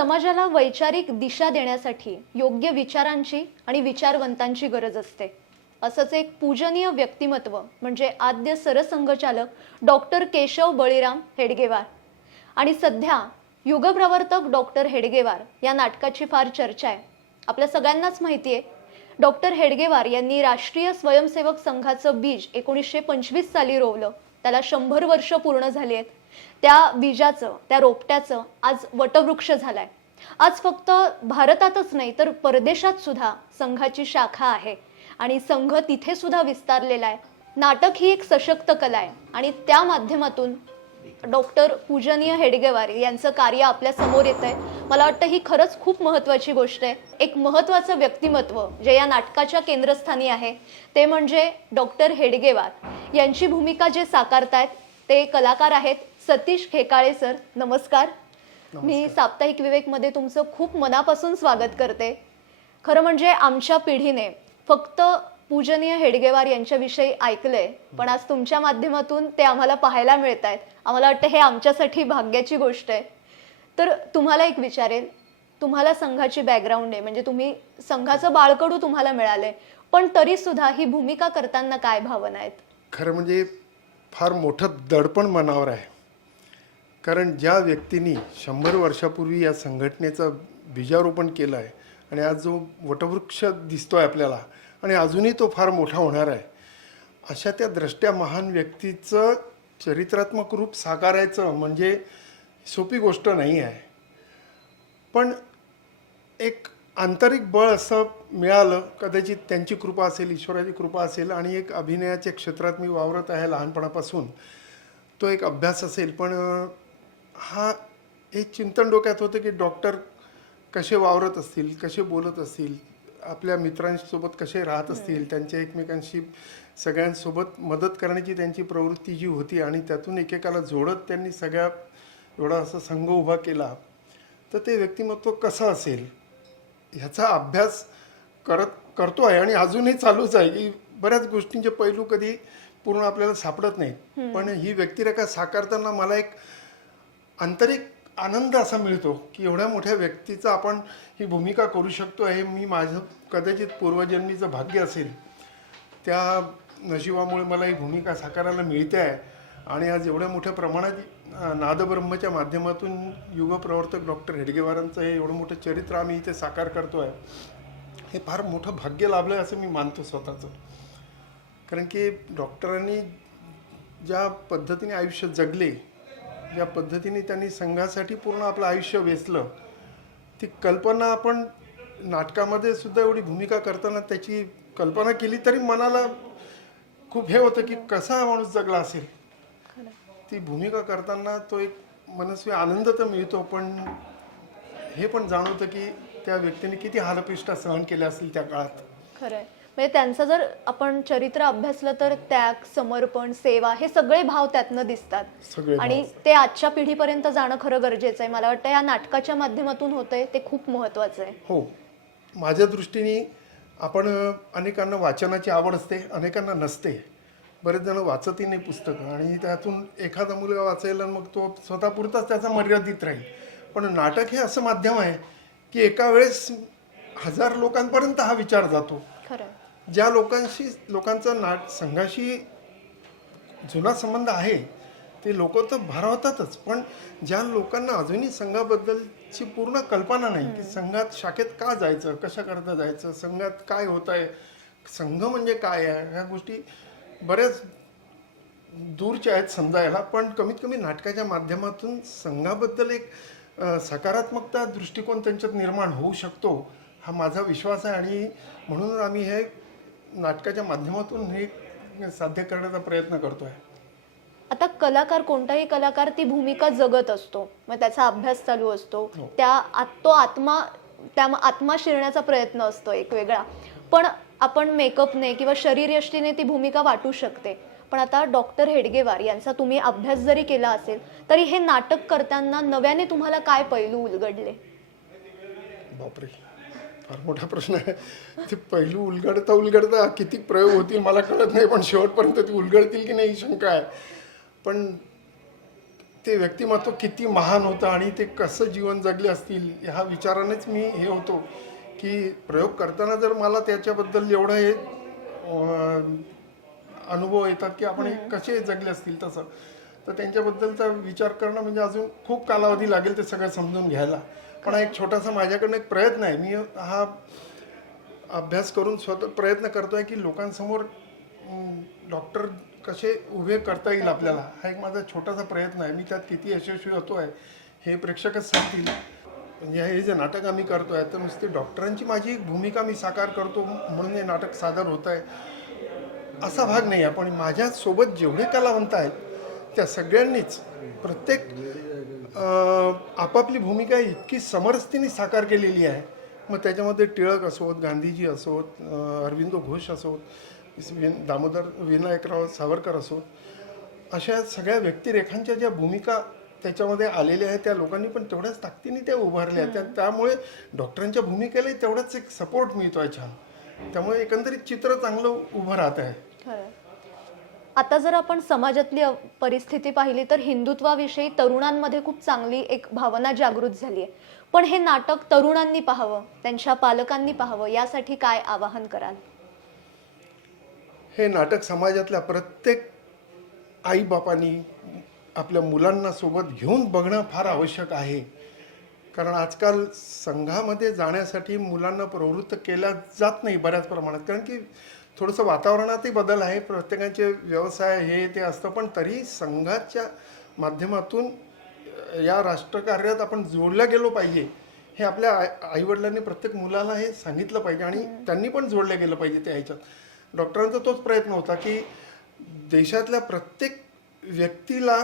समाजाला वैचारिक दिशा देण्यासाठी योग्य विचारांची आणि विचारवंतांची गरज असते. असंच एक पूजनीय व्यक्तिमत्व म्हणजे आद्य सरसंघचालक डॉक्टर केशव बळीराम हेडगेवार. आणि सध्या युगप्रवर्तक डॉक्टर हेडगेवार या नाटकाची फार चर्चा आहे. आपल्या सगळ्यांनाच माहिती आहे डॉक्टर हेडगेवार यांनी राष्ट्रीय स्वयंसेवक संघाचं बीज एकोणीसशे पंचवीस साली रोवलं. त्याला शंभर वर्ष पूर्ण झाली आहेत. त्या बीजाचं त्या रोपट्याचं आज वटवृक्ष झालाय. आज फक्त भारतातच नाही तर परदेशात सुद्धा संघाची शाखा आहे. आणि संघ तिथे सुद्धा विस्तारलेला आहे. नाटक ही एक सशक्त कला आहे. आणि त्या माध्यमातून डॉक्टर पूजनीय हेडगेवार यांचं कार्य आपल्यासमोर येत आहे. मला वाटतं ही खरंच खूप महत्त्वाची गोष्ट आहे. एक महत्त्वाचं व्यक्तिमत्व जे या नाटकाच्या केंद्रस्थानी आहे ते म्हणजे डॉक्टर हेडगेवार. यांची भूमिका जे साकारतायत ते कलाकार आहेत. सतीश खेकाळे सर नमस्कार. मी साप्ताहिक विवेकमध्ये तुमचं खूप मनापासून स्वागत करते. खरं म्हणजे आमच्या पिढीने फक्त पूजनीय हेडगेवार यांच्याविषयी ऐकलंय पण आज तुमच्या माध्यमातून ते आम्हाला पाहायला मिळत आहेत आम्हाला वाटतं हे आमच्यासाठी भाग्याची गोष्ट आहे. तर तुम्हाला एक विचारेल तुम्हाला संघाची बॅकग्राऊंड आहे म्हणजे तुम्ही संघाचं बाळकडू तुम्हाला मिळालंय पण तरी सुद्धा ही भूमिका करताना काय भावना आहेत? खरं म्हणजे फार मोठं दडपण मनावर आहे. कारण ज्या व्यक्तींनी शंभर वर्षापूर्वी या संघटनेचं बीजारोपण केलं आहे आणि आज जो वटवृक्ष दिसतो आहे आपल्याला आणि अजूनही तो फार मोठा होणार आहे अशा त्या दृष्ट्या महान व्यक्तीचं चरित्रात्मक रूप साकारायचं म्हणजे सोपी गोष्ट नाही आहे. पण एक आंतरिक बळ असं मिळालं कदाचित त्यांची कृपा असेल ईश्वराची कृपा असेल आणि एक अभिनयाच्या क्षेत्रात मी वावरत आहे लहानपणापासून तो एक अभ्यास असेल. पण हा एक चिंतन डोक्यात होतं की डॉक्टर कसे वावरत असतील कसे बोलत असतील आपल्या मित्रांसोबत कसे राहत असतील त्यांच्या एकमेकांशी सगळ्यांसोबत मदत करण्याची त्यांची प्रवृत्ती जी होती आणि त्यातून एकेकाला जोडत त्यांनी सगळ्या एवढा असा संघ उभा केला तर ते व्यक्तिमत्व कसं असेल ह्याचा अभ्यास करत करतो आहे आणि अजूनही चालूच आहे की बऱ्याच गोष्टींचे पैलू कधी पूर्ण आपल्याला सापडत नाहीत. पण ही व्यक्तिरेखा साकारताना मला एक आंतरिक आनंद असा मिळतो की एवढ्या मोठ्या व्यक्तीचा आपण ही भूमिका करू शकतो हे मी माझं कदाचित पूर्वजन्मीचं भाग्य असेल. त्या नशिबामुळे मला ही भूमिका साकारायला मिळते आहे. आणि आज एवढ्या मोठ्या प्रमाणात नादब्रह्मच्या माध्यमातून युगप्रवर्तक डॉक्टर हेडगेवारांचं हे एवढं मोठं चरित्र आम्ही इथे साकार करतो आहे. हे फार मोठं भाग्य लाभलं आहे असं मी मानतो स्वतःचं. कारण की डॉक्टरांनी ज्या पद्धतीने आयुष्य जगले ज्या पद्धतीने त्यांनी संघासाठी पूर्ण आपलं आयुष्य वेचलं. ती कल्पना आपण नाटकामध्ये सुद्धा एवढी भूमिका करताना त्याची कल्पना केली तरी मनाला खूप हे होतं की कसा हा माणूस जगला असेल. ती भूमिका करताना तो एक मनस्वी आनंद तर मिळतो पण हे पण जाणवतं की त्या व्यक्तीने किती हालपिष्टा सहन केल्या असतील त्या काळात. खरं म्हणजे त्यांचं जर आपण चरित्र अभ्यासलं तर त्याग समर्पण सेवा हे सगळे भाव त्यातनं दिसतात. आणि ते आजच्या पिढीपर्यंत जाणं खरं गरजेचं आहे. मला वाटतं या नाटकाच्या माध्यमातून होतंय ते खूप महत्वाचं आहे. हो. माझ्या दृष्टीने आपण अनेकांना वाचनाची आवड असते अनेकांना नसते. बरेच जण वाचतही नाही पुस्तकं आणि त्यातून एखादा मुलगा वाचायला मग तो स्वतःपुरताच त्याचा मर्यादित राहील. पण नाटक हे असं माध्यम आहे की एका वेळेस हजार लोकांपर्यंत हा विचार जातो. खरं ज्या लोकांशी लोकांचा नाट संघाशी जुना संबंध आहे ते लोक तर भारावतातच. पण ज्या लोकांना अजूनही संघाबद्दलची पूर्ण कल्पना नाही की संघात शाखेत का जायचं कशा करता जायचं संघात काय होत आहे संघ म्हणजे काय आहे ह्या गोष्टी बऱ्याच दूरच्या आहेत समजायला पण कमीत कमी नाटकाच्या माध्यमातून संघाबद्दल एक सकारात्मकता दृष्टिकोन त्यांच्यात निर्माण होऊ शकतो हा माझा विश्वास आहे. आणि म्हणून आम्ही हे नाटकाच्या माध्यमातून हे साध्य करण्याचा प्रयत्न करतो आहे आता कलाकार कोणताही कलाकार ती भूमिका जगत असतो. मग त्याचा अभ्यास चालू असतो. हो. त्या आत- तो आत्मा त्या आत्मा शिरण्याचा प्रयत्न असतो एक वेगळा. पण आपण मेकअपने किंवा शरीरयष्टीने ती भूमिका वाटू शकते. पण आता डॉक्टर हेडगेवार यांचा तुम्ही अभ्यास जरी केला असेल तरी हे नाटक करताना नव्याने तुम्हाला काय पैलू उलगडले? बापरे. फार मोठा प्रश्न आहे. ते पैलू उलगडता उलगडता किती प्रयोग होतील मला कळत नाही पण शेवटपर्यंत ती उलगडतील की नाही ही शंका आहे. पण ते व्यक्तिमत्व किती महान होतं आणि ते कसं जीवन जगले असतील ह्या विचारानेच मी हे होतो की प्रयोग करताना जर मला त्याच्याबद्दल एवढं हे अनुभव येतात की आपण हे कसे जगले असतील तसं. तर त्यांच्याबद्दलचा विचार करणं म्हणजे अजून खूप कालावधी लागेल ते सगळं समजून घ्यायला. पण हा एक छोटासा माझ्याकडनं एक प्रयत्न आहे. मी हा अभ्यास करून स्वतः प्रयत्न करतोय की लोकांसमोर डॉक्टर कसे उभे करता येईल आपल्याला हा एक माझा छोटासा प्रयत्न आहे. मी त्यात किती यशस्वी होतो आहे हे प्रेक्षकच सांगतील. म्हणजे हे जे नाटक आम्ही करतो आहे तर नुसते डॉक्टरांची माझी एक भूमिका मी साकार करतो म्हणून हे नाटक सादर होत आहे असा भाग नाही आहे. पण माझ्यासोबत जेवढे कलावंत आहेत त्या सगळ्यांनीच प्रत्येक आपापली भूमिका इतकी समरसतेने साकार केलेली आहे. मग त्याच्यामध्ये टिळक असोत गांधीजी असोत अरविंदो घोष असोत विन- दामोदर विनायकराव सावरकर असोत अशा सगळ्या व्यक्तिरेखांच्या ज्या भूमिका त्याच्यामध्ये आलेल्या आहेत त्या लोकांनी पण तेवढ्याच ताकदीने त्या उभारल्या त्या त्यामुळे डॉक्टरांच्या भूमिकेलाही तेवढाच एक सपोर्ट मिळतो आहे छान. त्यामुळे एकंदरीत चित्र चांगलं उभं राहत आहे. आता जर आपण समाजातली परिस्थिती पाहिली तर हिंदुत्वाविषयी तरुणांमध्ये खूप चांगली एक भावना जागृत झाली आहे पण हे नाटक तरुणांनी पाहावं त्यांच्या पालकांनी पाहावं यासाठी काय आवाहन कराल? हे नाटक समाजातल्या प्रत्येक आईबापांनी आपल्या मुलांना सोबत घेऊन बघणं फार आवश्यक आहे. कारण आजकाल संघामध्ये जाण्यासाठी मुलांना प्रवृत्त केल्या जात नाही बऱ्याच प्रमाणात. कारण की थोडंसं वातावरणातही बदल आहे. प्रत्येकाचे व्यवसाय हे ते असतं. पण तरी संघाच्या माध्यमातून या राष्ट्रकार्यात आपण जोडल्या गेलो पाहिजे हे आपल्या आई आईवडिलांनी प्रत्येक मुलाला हे सांगितलं पाहिजे आणि त्यांनी पण जोडलं गेलं पाहिजे त्या ह्याच्यात. डॉक्टरांचा तोच प्रयत्न होता की देशातल्या प्रत्येक व्यक्तीला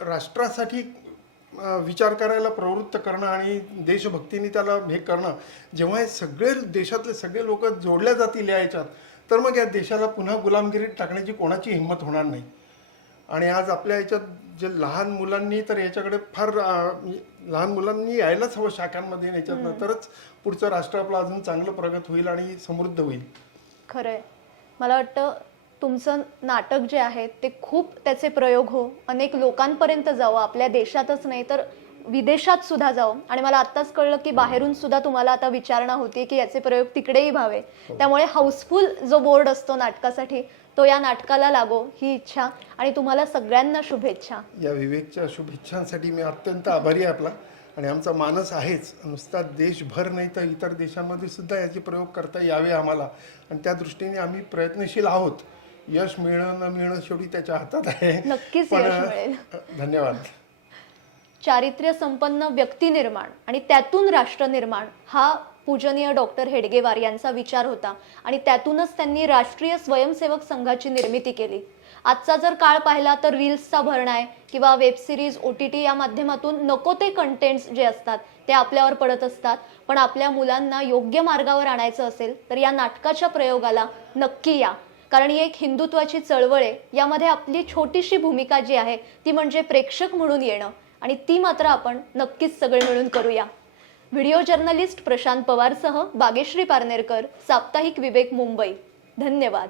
राष्ट्रासाठी विचार करायला प्रवृत्त करणं आणि देशभक्तीने त्याला हे करणं. जेव्हा हे सगळे देशातले सगळे लोक जोडल्या जातील या याच्यात तर मग या देशाला पुन्हा गुलामगिरीत टाकण्याची कोणाची हिंमत होणार नाही. आणि आज आपल्या याच्यात जे लहान मुलांनी तर याच्याकडे फार अ, लहान मुलांनी यायलाच हवं शाखांमध्ये आणि याच्यातनं तरच पुढचं राष्ट्र आपलं अजून चांगलं प्रगत होईल आणि समृद्ध होईल. खरंय. मला वाटतं तुमचं नाटक जे आहे ते खूप त्याचे प्रयोग हो. अनेक लोकांपर्यंत जावं आपल्या देशातच नाही तर विदेशात सुद्धा जावं. आणि मला आत्ताच कळलं की बाहेरून सुद्धा तुम्हाला आता विचारणा होती की याचे प्रयोग तिकडेही व्हावे. त्यामुळे हाऊसफुल जो बोर्ड असतो नाटकासाठी तो या नाटकाला लागो ही इच्छा. आणि तुम्हाला सगळ्यांना शुभेच्छा. या विवेकच्या शुभेच्छांसाठी मी अत्यंत आभारी आहे आपला. आणि आमचा मानस आहेच. नुसता देशभर नाही तर इतर देशांमध्ये सुद्धा याचे प्रयोग करता यावे आम्हाला. आणि त्या दृष्टीने आम्ही प्रयत्नशील आहोत. यश मिळणं न मिळणं शेवटी त्याच्या हातात आहे. नक्कीच पण यश मिळेल. धन्यवाद. चारित्र्य संपन्न व्यक्ती निर्माण आणि त्यातून राष्ट्र निर्माण हा पूजनीय डॉक्टर हेडगेवार यांचा विचार होता आणि त्यातूनच त्यांनी राष्ट्रीय स्वयंसेवक संघाची निर्मिती केली. आजचा जर काळ पाहिला तर रील्सचा भरणाय किंवा web series O T T या माध्यमातून नको ते कंटेंट्स जे असतात ते आपल्यावर पडत असतात. पण आपल्या मुलांना योग्य मार्गावर आणायचं असेल तर या नाटकाच्या प्रयोगाला नक्की या. कारण ही एक हिंदुत्वाची चळवळ आहे. यामध्ये आपली छोटीशी भूमिका जी आहे ती म्हणजे प्रेक्षक म्हणून येणं. आणि ती मात्र आपण नक्कीच सगळे मिळून करूया. व्हिडिओ जर्नलिस्ट प्रशांत पवारसह बागेश्री पारनेरकर साप्ताहिक विवेक मुंबई. धन्यवाद.